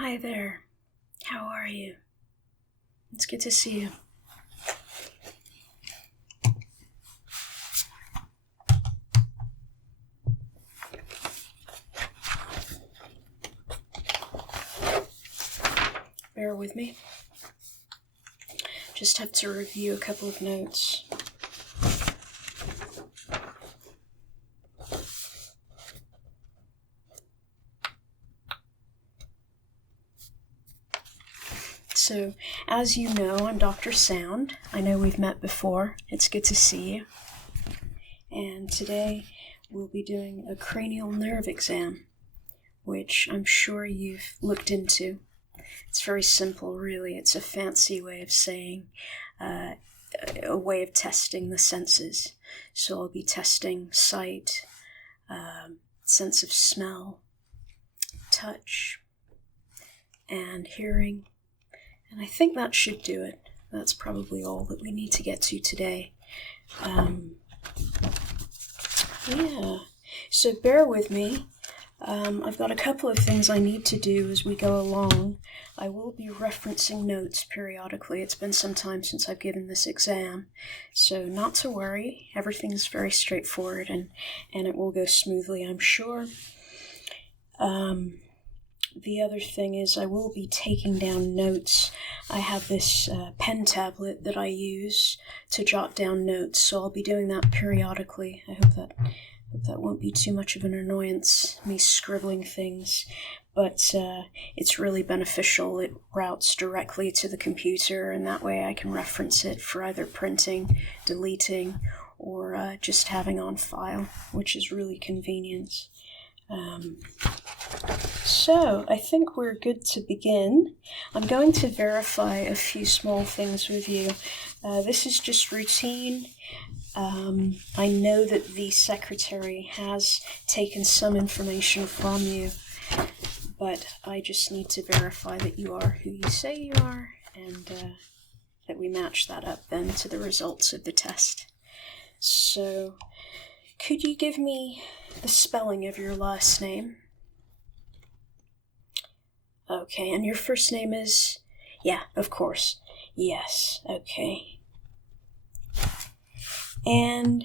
Hi there. How are you? It's good to see you. Bear with me. Just have to review a couple of notes. So, as you know, I'm Dr. Sound. I know we've met before. It's good to see you. And today we'll be doing a cranial nerve exam, which I'm sure you've looked into. It's very simple, really. It's a fancy way of saying, a way of testing the senses. So I'll be testing sight, sense of smell, touch, and hearing. And I think that should do it. That's probably all that we need to get to today. So bear with me. I've got a couple of things I need to do as we go along. I will be referencing notes periodically. It's been some time since I've given this exam, so not to worry. Everything's very straightforward and it will go smoothly, I'm sure. The other thing is I will be taking down notes. I have this pen tablet that I use to jot down notes, so I'll be doing that periodically. I hope that won't be too much of an annoyance, me scribbling things, but it's really beneficial. It routes directly to the computer, and that way I can reference it for either printing, deleting, or just having on file, which is really convenient. So I think we're good to begin. I'm going to verify a few small things with you. This is just routine. I know that the secretary has taken some information from you, but I just need to verify that you are who you say you are, and that we match that up then to the results of the test. So, could you give me the spelling of your last name? Okay, and your first name is? Yeah, of course. Yes, okay. And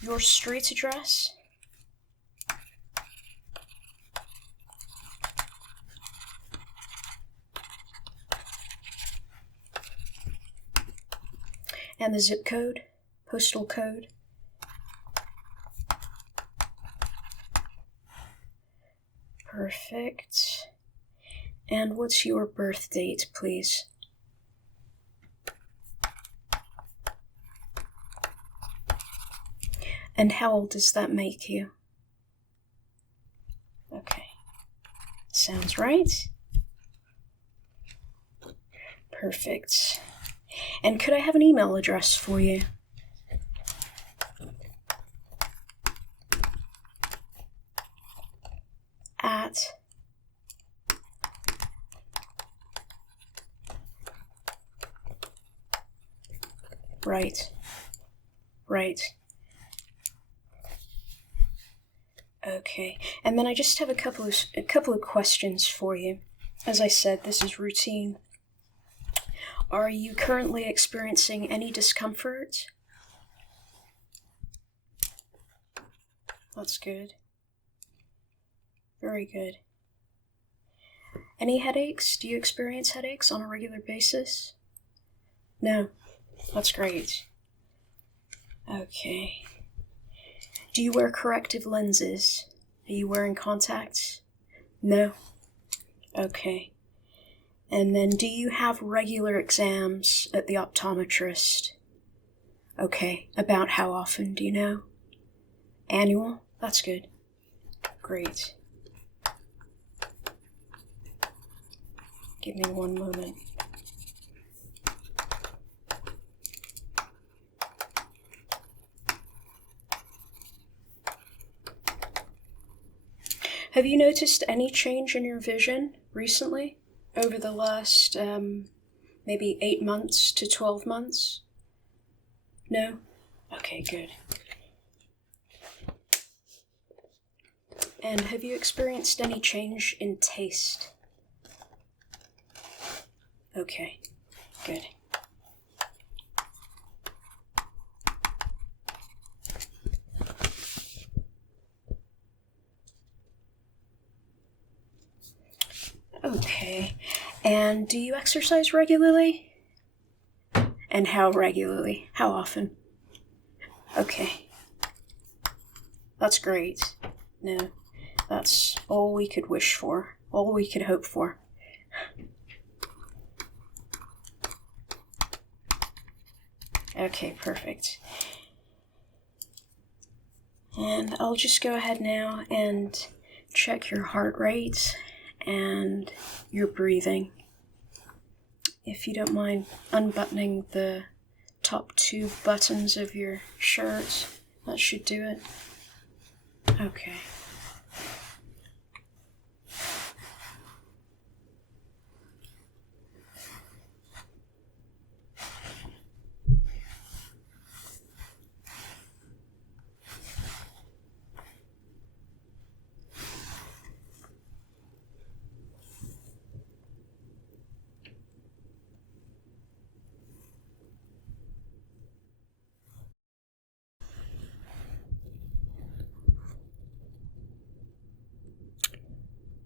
your street address? And the zip code? Postal code? Perfect. And what's your birth date, please? And how old does that make you? Okay. Sounds right. Perfect. And could I have an email address for you? At Right. Okay, and then I just have a couple of questions for you. As I said, this is routine. Are you currently experiencing any discomfort? That's good. Very good. Any headaches? Do you experience headaches on a regular basis? No. That's great. Okay. Do you wear corrective lenses? Are you wearing contacts? No? Okay. And then do you have regular exams at the optometrist? Okay. About how often, do you know? Annual? That's good. Great. Give me one moment. Have you noticed any change in your vision recently? Over the last, maybe 8 months to 12 months? No? Okay, good. And have you experienced any change in taste? Okay, good. Okay, and do you exercise regularly? And how regularly? How often? Okay. That's great. No, that's all we could wish for, all we could hope for. Okay, perfect. And I'll just go ahead now and check your heart rate and your breathing. If you don't mind unbuttoning the top 2 buttons of your shirt, that should do it. Okay.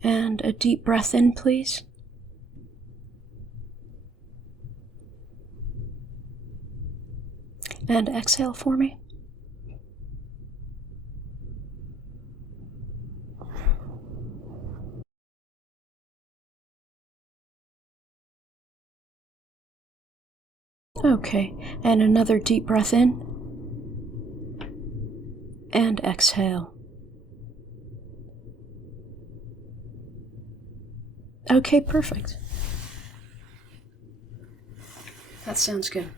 And a deep breath in, please. And exhale for me. Okay, and another deep breath in. And exhale. Okay, perfect. That sounds good.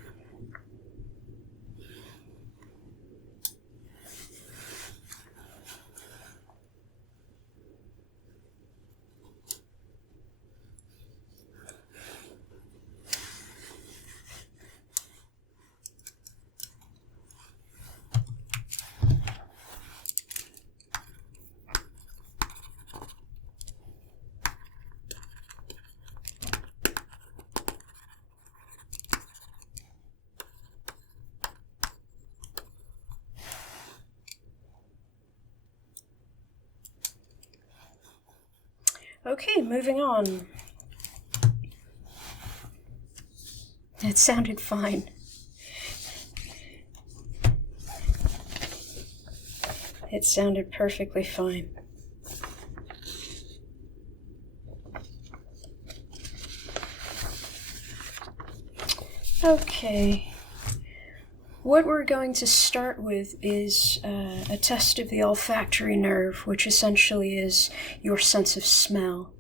Okay, moving on. It sounded fine. It sounded perfectly fine. Okay. What we're going to start with is a test of the olfactory nerve, which essentially is your sense of smell.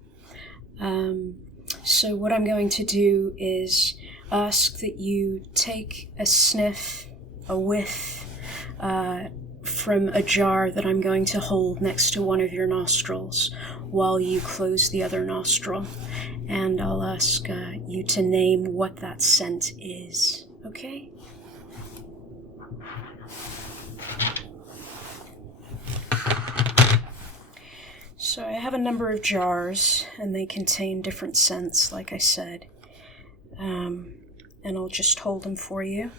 So what I'm going to do is ask that you take a sniff, a whiff, from a jar that I'm going to hold next to one of your nostrils while you close the other nostril. And I'll ask you to name what that scent is, okay? So I have a number of jars, and they contain different scents, like I said. And I'll just hold them for you.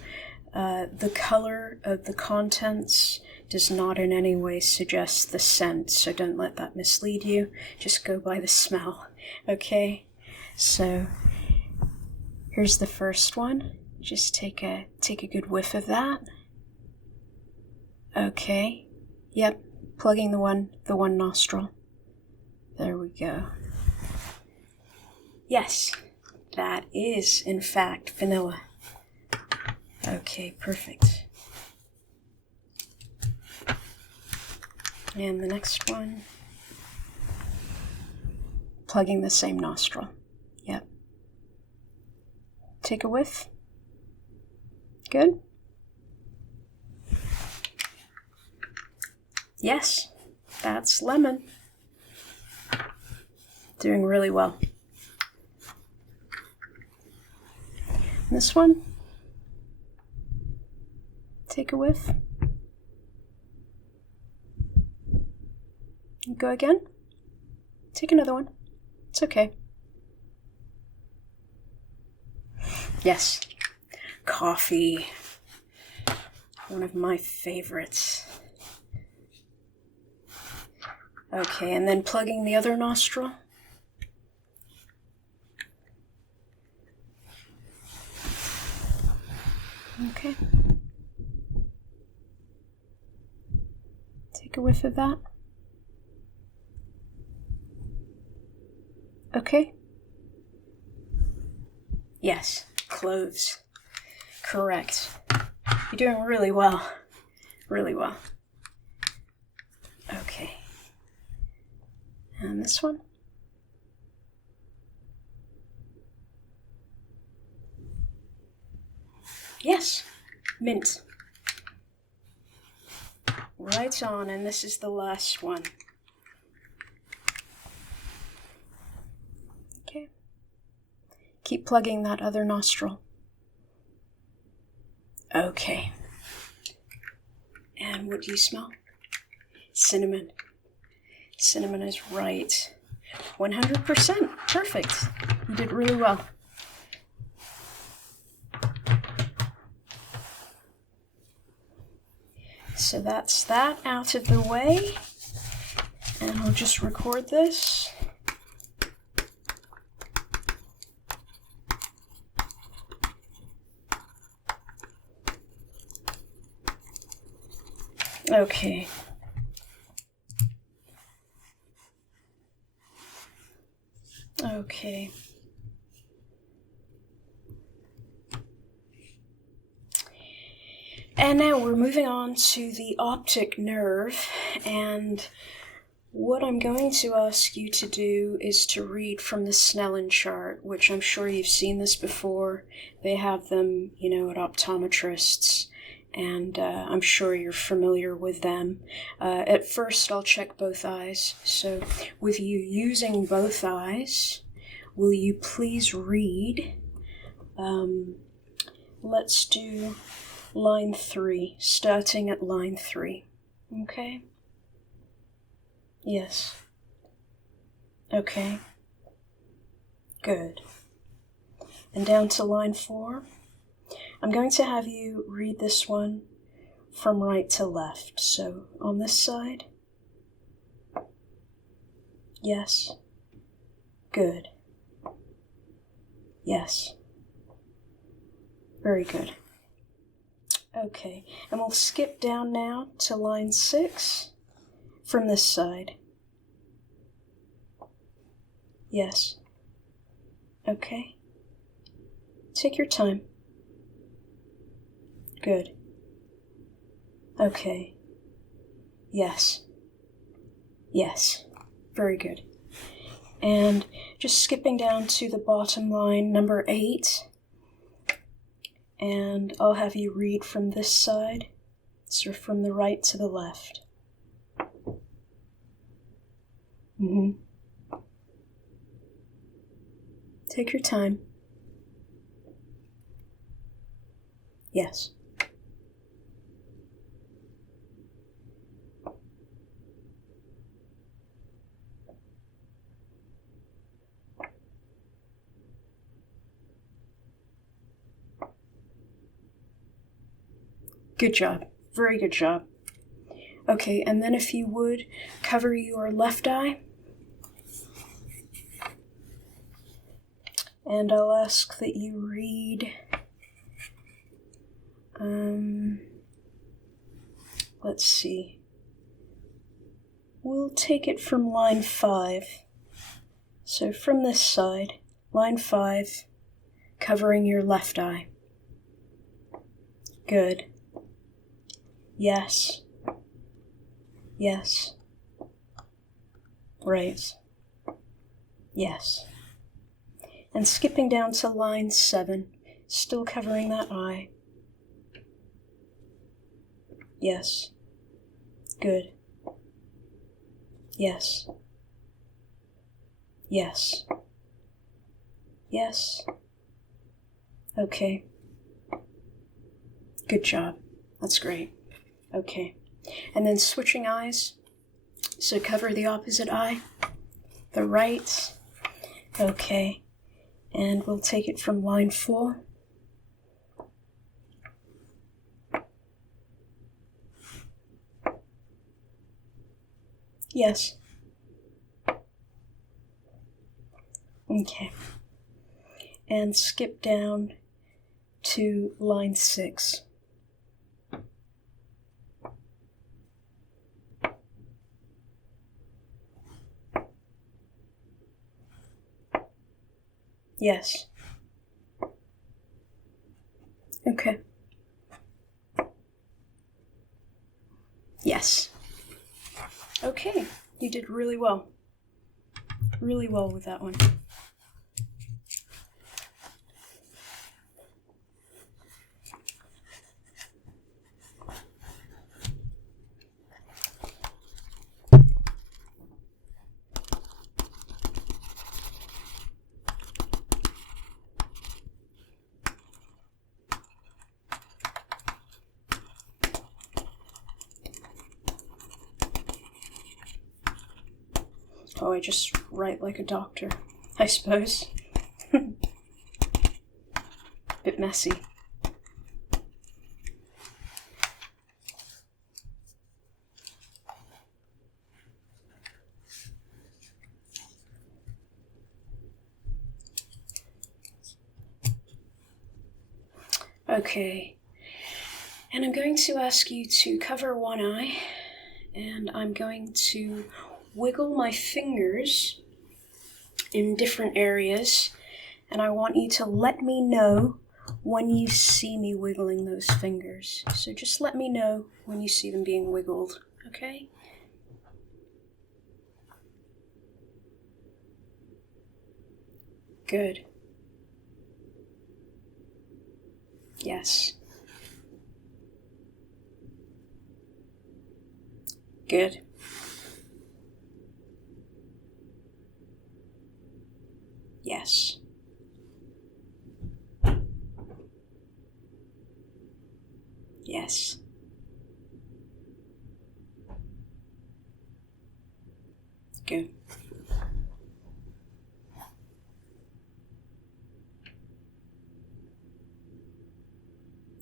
The color of the contents does not in any way suggest the scent, so don't let that mislead you. Just go by the smell, okay? So here's the first one. Just take a good whiff of that. Okay. Yep, plugging the one nostril. There we go. Yes, that is, in fact, vanilla. Okay, perfect. And the next one, plugging the same nostril. Yep. Take a whiff. Good. Yes, that's lemon. Doing really well. This one, take a whiff. Go again. Take another one. It's okay. Yes. Coffee. One of my favorites. Okay, and then plugging the other nostril. Okay. Take a whiff of that. Okay. Yes, cloves. Correct. You're doing really well. Really well. Okay. And this one. Yes, mint. Right on, and this is the last one. Okay. Keep plugging that other nostril. Okay. And what do you smell? Cinnamon. Cinnamon is right. 100%. Perfect. You did really well. So that's that out of the way. And I'll just record this. Okay. Okay. And now we're moving on to the optic nerve, and what I'm going to ask you to do is to read from the Snellen chart, which I'm sure you've seen this before. They have them, at optometrists, and I'm sure you're familiar with them. At first, I'll check both eyes. So with you using both eyes, will you please read? Let's do line 3, starting at line 3. Okay? Yes. Okay. Good. And down to line 4. I'm going to have you read this one from right to left. So on this side. Yes. Good. Yes. Very good. Okay, and we'll skip down now to line 6 from this side. Yes. Okay. Take your time. Good. Okay. Yes. Yes. Very good. And just skipping down to the bottom line, number 8. And I'll have you read from this side, so from the right to the left. Take your time. Yes. Good job. Very good job. Okay, and then if you would, cover your left eye. And I'll ask that you read, let's see. We'll take it from line 5. So from this side, line 5, covering your left eye. Good. Yes. Yes. Right. Yes. And skipping down to line 7, still covering that eye. Yes. Good. Yes. Yes. Yes. Okay. Good job. That's great. Okay. And then switching eyes. So cover the opposite eye. The right. Okay. And we'll take it from line 4. Yes. Okay. And skip down to line 6. Yes. Okay. Yes. Okay, you did really well. Really well with that one. Oh, I just write like a doctor, I suppose. Bit messy. Okay, and I'm going to ask you to cover one eye, and I'm going to wiggle my fingers in different areas, and I want you to let me know when you see me wiggling those fingers. So just let me know when you see them being wiggled, okay? Good. Yes. Good. Yes. Yes. Good.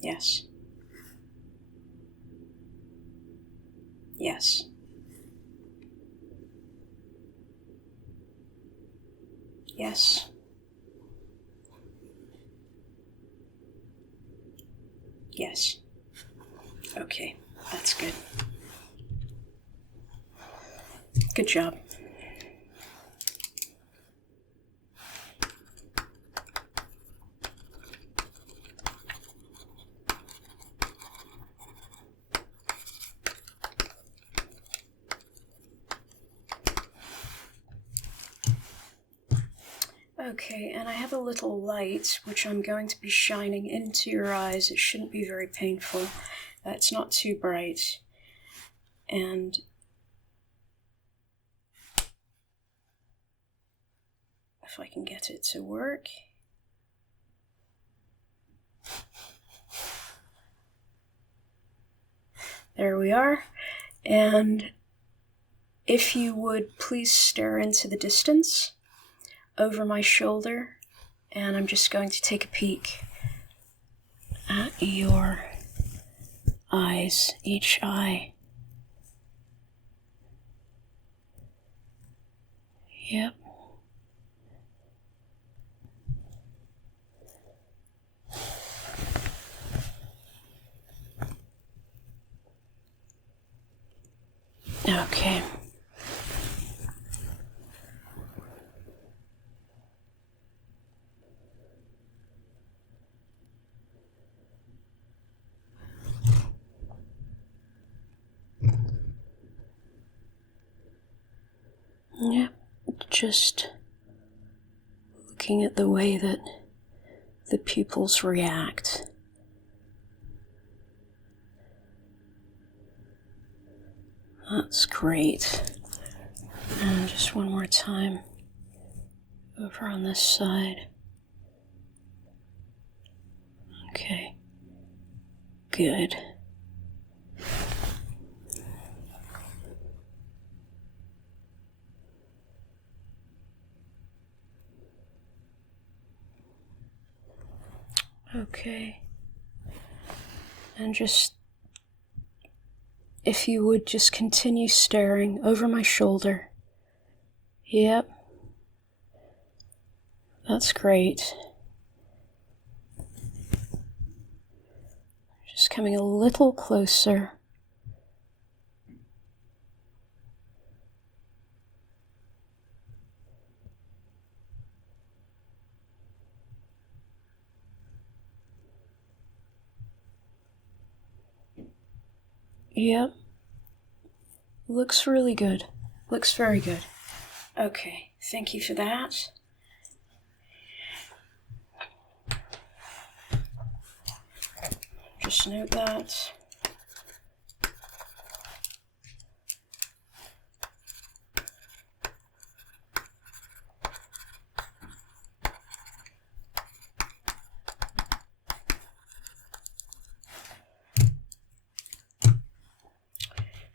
Yes. Yes. Yes. Yes. Okay, that's good. Good job. Okay, and I have a little light which I'm going to be shining into your eyes. It shouldn't be very painful. It's not too bright. And if I can get it to work. There we are. And if you would please stare into the distance over my shoulder, and I'm just going to take a peek at your eyes, each eye. Yep. Okay. Yep, just looking at the way that the pupils react. That's great. And just one more time over on this side. Okay, good. Okay, and just if you would just continue staring over my shoulder. Yep. That's great. Just coming a little closer. Yep. Looks really good. Looks very good. Okay, thank you for that. Just note that.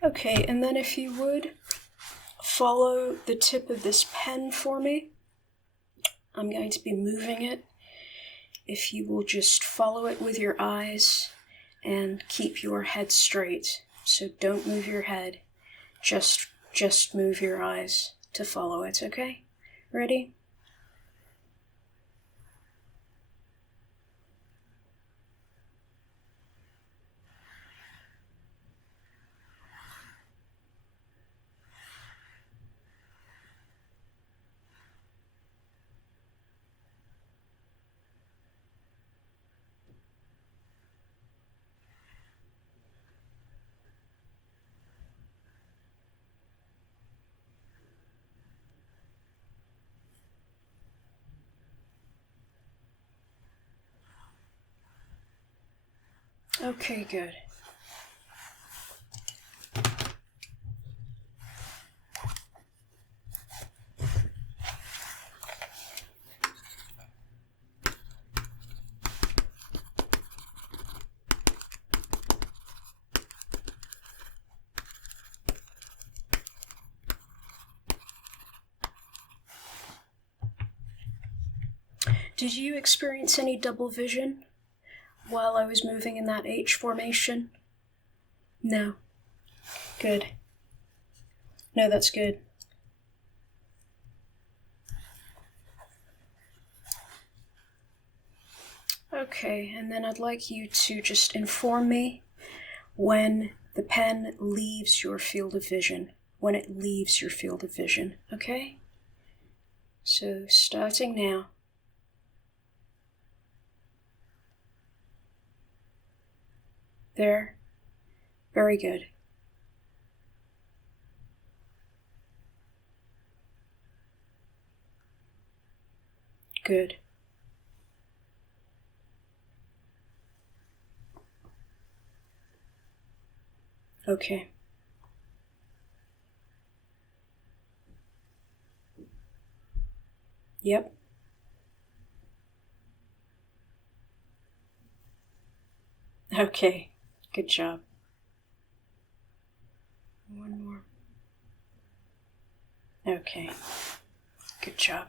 Okay, and then if you would, follow the tip of this pen for me. I'm going to be moving it. If you will just follow it with your eyes and keep your head straight. So don't move your head, just move your eyes to follow it, okay? Ready? Okay, good. Did you experience any double vision while I was moving in that H formation? No. Good. No, that's good. Okay, and then I'd like you to just inform me when the pen leaves your field of vision. When it leaves your field of vision, okay? So, starting now. There. Very good. Good. Okay. Yep. Okay. Good job. One more. Okay. Good job.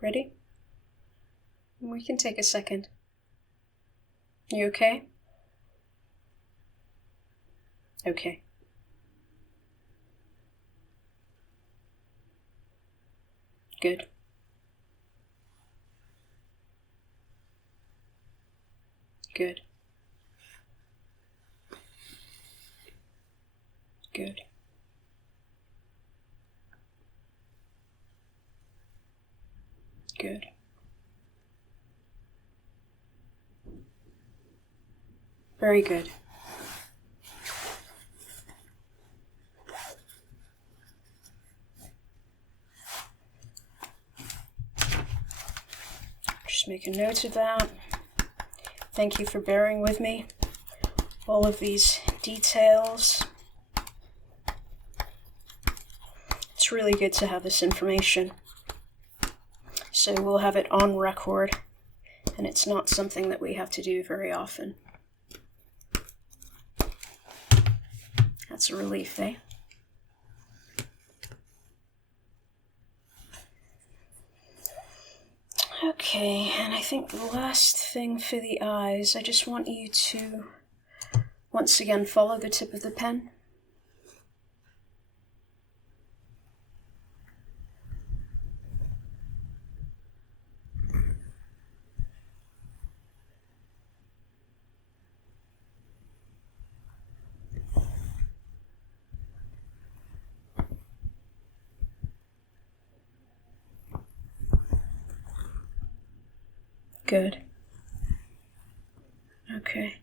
Ready? We can take a second. You okay? Okay. Good. Good. Good. Good. Very good. Just make a note of that. Thank you for bearing with me. All of these details. It's really good to have this information. So we'll have it on record, and it's not something that we have to do very often. That's a relief, eh? Okay, and I think the last thing for the eyes, I just want you to once again follow the tip of the pen. Good. Okay.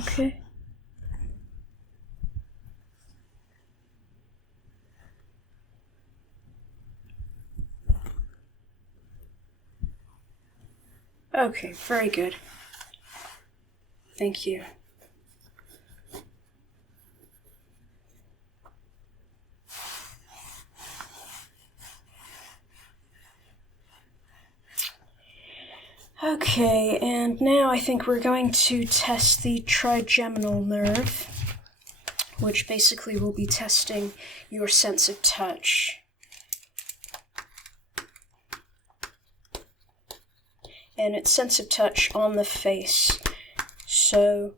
Okay. Okay, very good. Thank you. Okay, and now I think we're going to test the trigeminal nerve, which basically will be testing your sense of touch. And it's sense of touch on the face. So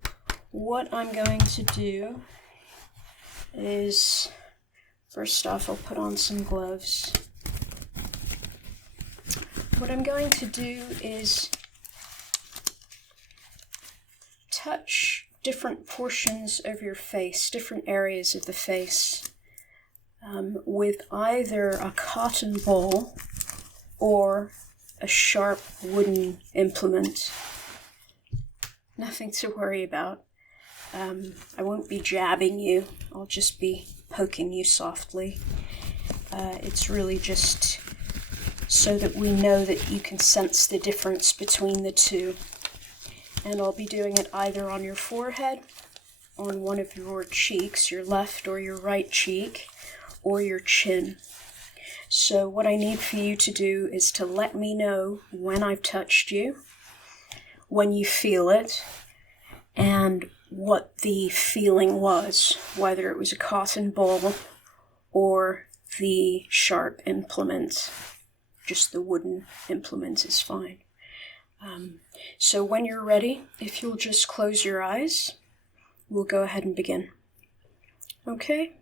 what I'm going to do is, first off, I'll put on some gloves. What I'm going to do is touch different portions of your face, different areas of the face, with either a cotton ball or a sharp wooden implement. Nothing to worry about. I won't be jabbing you, I'll just be poking you softly. It's really just so that we know that you can sense the difference between the two. And I'll be doing it either on your forehead, on one of your cheeks, your left or your right cheek, or your chin. So what I need for you to do is to let me know when I've touched you, when you feel it, and what the feeling was, whether it was a cotton ball or the sharp implement. Just the wooden implement is fine. So when you're ready, if you'll just close your eyes, we'll go ahead and begin. Okay?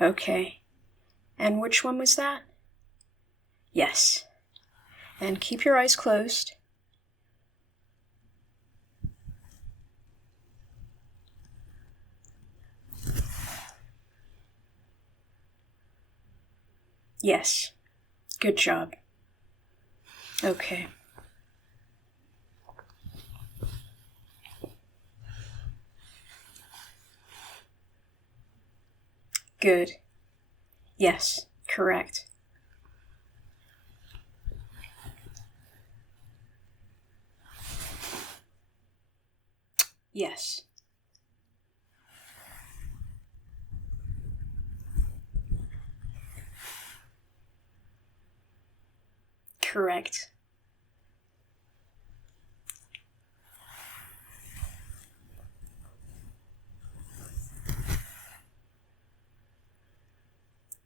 Okay. And which one was that? Yes. And keep your eyes closed. Yes. Good job. Okay. Good. Yes, correct. Yes. Correct.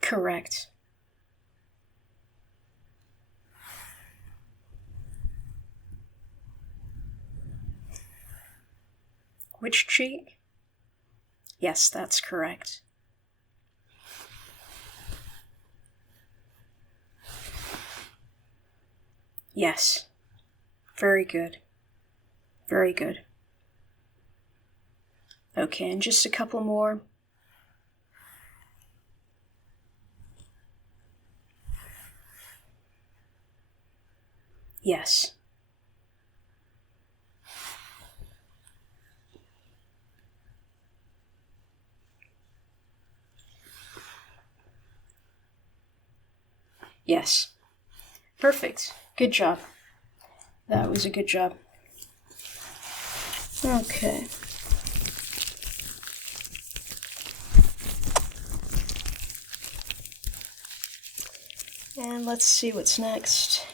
Correct. Which cheek? Yes, that's correct. Yes. Very good. Very good. Okay, and just a couple more. Yes. Yes. Perfect. Good job. That was a good job. Okay. And let's see what's next.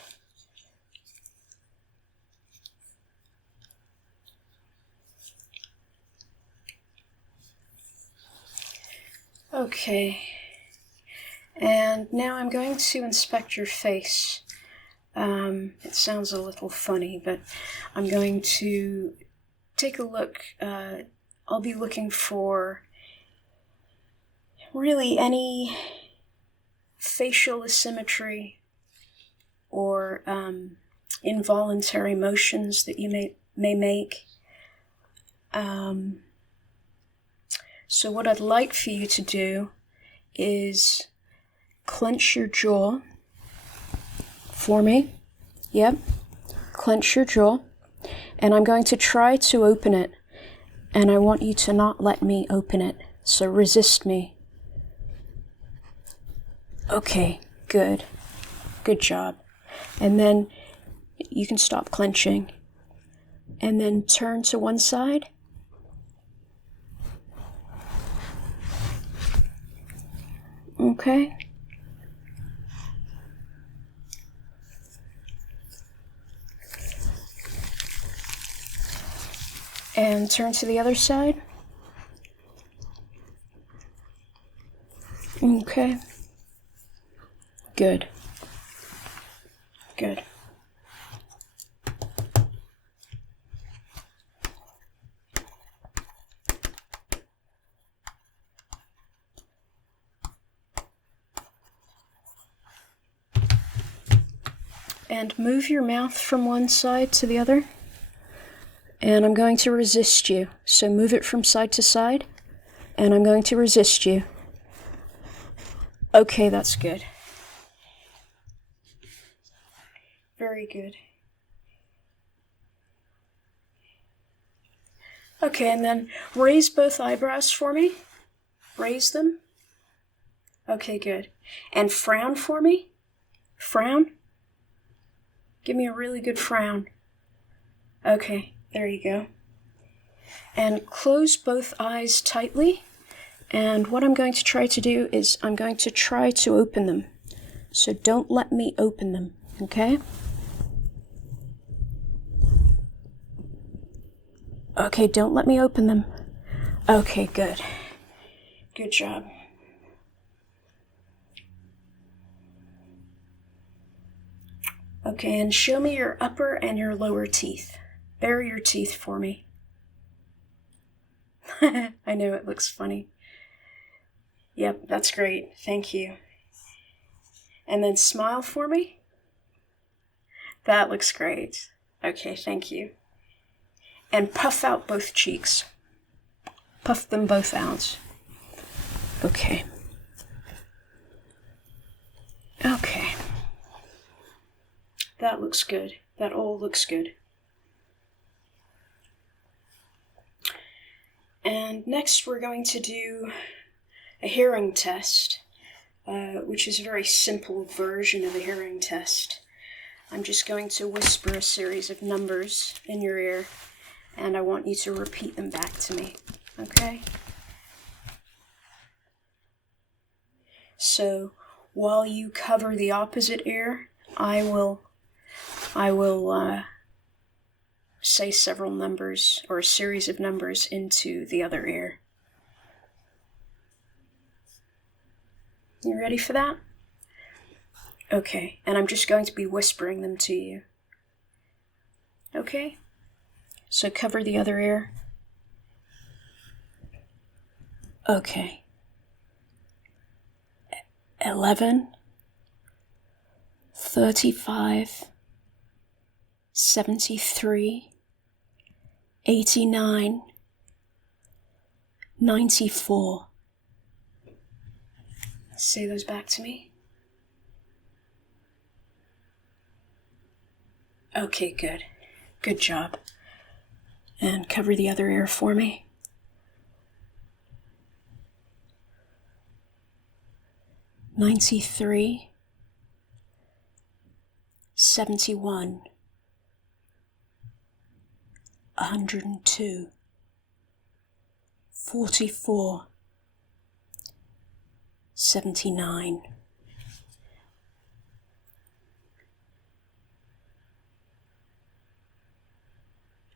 Okay, and now I'm going to inspect your face. It sounds a little funny, but I'm going to take a look. I'll be looking for really any facial asymmetry or involuntary motions that you may make. So what I'd like for you to do is clench your jaw for me. Yep, clench your jaw. And I'm going to try to open it. And I want you to not let me open it. So resist me. Okay, good. Good job. And then you can stop clenching. And then turn to one side. Okay. And turn to the other side. Okay. Good. Good. And move your mouth from one side to the other. And I'm going to resist you. So move it from side to side. And I'm going to resist you. Okay, that's good. Very good. Okay, and then raise both eyebrows for me. Raise them. Okay, good. And frown for me. Frown. Give me a really good frown. Okay, there you go. And close both eyes tightly. And what I'm going to try to do is I'm going to try to open them. So don't let me open them, okay? Okay, don't let me open them. Okay, good. Good job. Okay, and show me your upper and your lower teeth. Bare your teeth for me. I know it looks funny. Yep, that's great. Thank you. And then smile for me. That looks great. Okay, thank you. And puff out both cheeks. Puff them both out. Okay. Okay. That looks good. That all looks good. And next we're going to do a hearing test, which is a very simple version of a hearing test. I'm just going to whisper a series of numbers in your ear, and I want you to repeat them back to me, okay? So while you cover the opposite ear, I will say several numbers or a series of numbers into the other ear. You ready for that? Okay, and I'm just going to be whispering them to you. Okay? So cover the other ear. Okay. 11, 35, 73, 89, 94. Say those back to me. Okay, good. Good job. And cover the other ear for me. 93, 71, 102, 44, 79.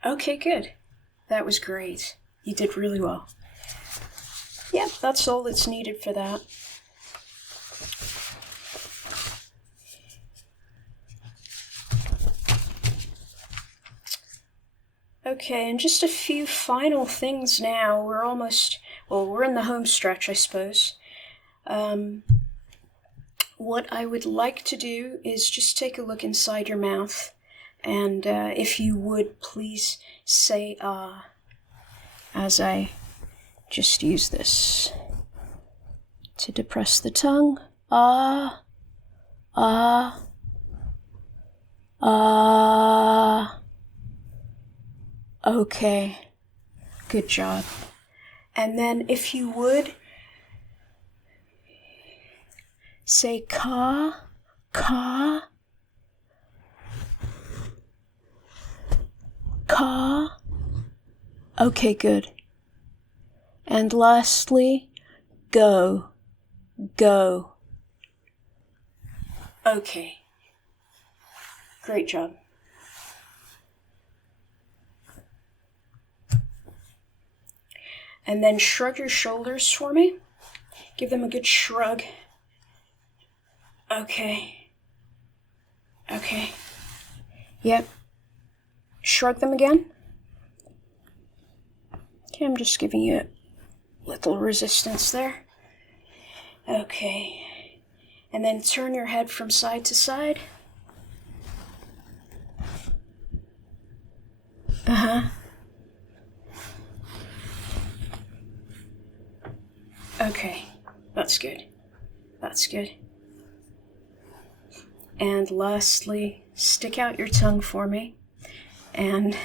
Okay, good. That was great. You did really well. Yeah, that's all that's needed for that. Okay, and just a few final things now. We're in the home stretch, I suppose. What I would like to do is just take a look inside your mouth, and if you would please say ah, as I just use this to depress the tongue. Ah, ah, ah. Okay, good job. And then if you would, say ka, ka, ka. Okay, good. And lastly, go, go. Okay. Great job. And then shrug your shoulders for me. Give them a good shrug. Okay. Okay. Yep. Shrug them again. Okay, I'm just giving you a little resistance there. Okay. And then turn your head from side to side. Uh-huh. Okay, that's good. That's good. And lastly, stick out your tongue for me and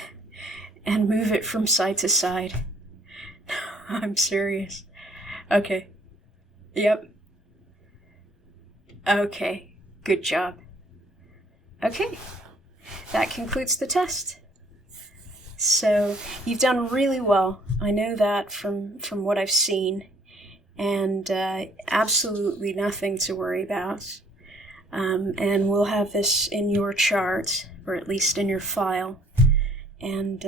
move it from side to side. I'm serious. Okay. Yep. Okay, good job. Okay, that concludes the test. So you've done really well. I know that from what I've seen. And absolutely nothing to worry about. And we'll have this in your chart, or at least in your file. And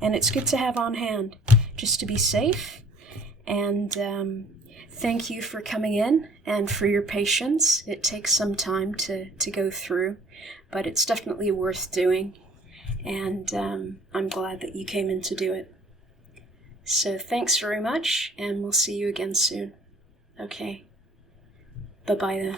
it's good to have on hand, just to be safe. And thank you for coming in and for your patience. It takes some time to go through, but it's definitely worth doing. And I'm glad that you came in to do it. So thanks very much, and we'll see you again soon. Okay. Bye-bye then.